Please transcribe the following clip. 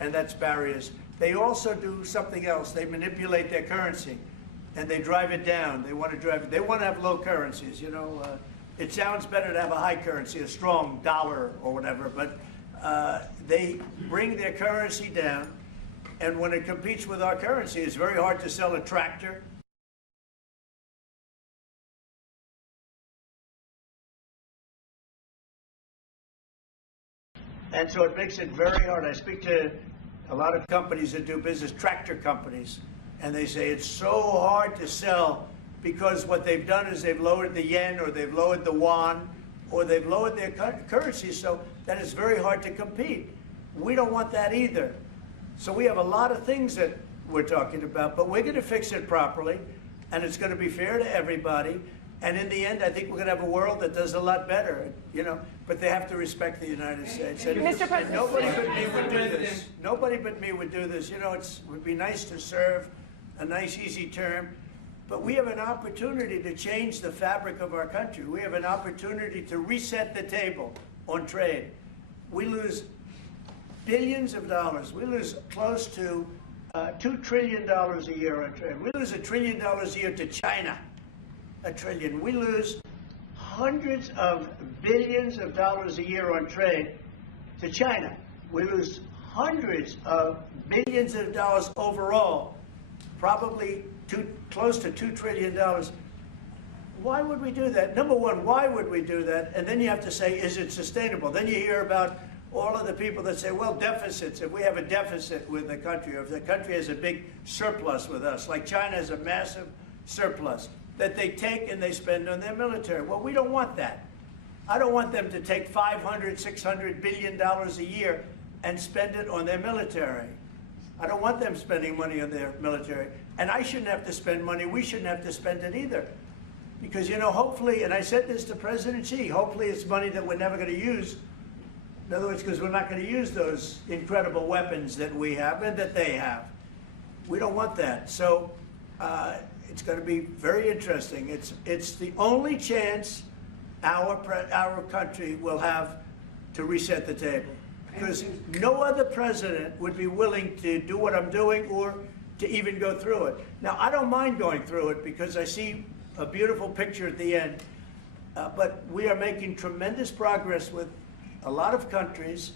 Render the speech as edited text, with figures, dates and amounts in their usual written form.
and that's barriers. They also do something else. They manipulate their currency, and they drive it down. They want to have low currencies. You know, it sounds better to have a high currency, a strong dollar or whatever, but they bring their currency down, and when it competes with our currency, it's very hard to sell a tractor. And so it makes it very hard. I speak to a lot of companies that do business, tractor companies, and they say it's so hard to sell because what they've done is they've lowered the yen, or they've lowered the yuan, or they've lowered their currency, so that it's very hard to compete. We don't want that either. So we have a lot of things that we're talking about, but we're going to fix it properly, and it's going to be fair to everybody. And in the end, I think we're going to have a world that does a lot better, you know. But they have to respect the United States. And Mr. President, nobody but me would do this. Nobody but me would do this. You know, it would be nice to serve, a nice, easy term. But we have an opportunity to change the fabric of our country. We have an opportunity to reset the table on trade. We lose billions of dollars. We lose close to $2 trillion a year on trade. We lose $1 trillion a year to China. $1 trillion. We lose hundreds of billions of dollars a year on trade to China. We lose hundreds of billions of dollars overall, probably close to $2 trillion. Why would we do that? Number one, why would we do that? And then you have to say, is it sustainable? Then you hear about all of the people that say, well, deficits, if we have a deficit with the country, or if the country has a big surplus with us, like China has a massive surplus, that they take and they spend on their military. Well, we don't want that. I don't want them to take $500, $600 billion a year and spend it on their military. I don't want them spending money on their military. And I shouldn't have to spend money. We shouldn't have to spend it either. Because, you know, hopefully, and I said this to President Xi, hopefully it's money that we're never going to use. In other words, because we're not going to use those incredible weapons that we have and that they have. We don't want that. So it's going to be very interesting. It's the only chance our country will have to reset the table. Because no other president would be willing to do what I'm doing or to even go through it. Now, I don't mind going through it because I see a beautiful picture at the end. But we are making tremendous progress with a lot of countries.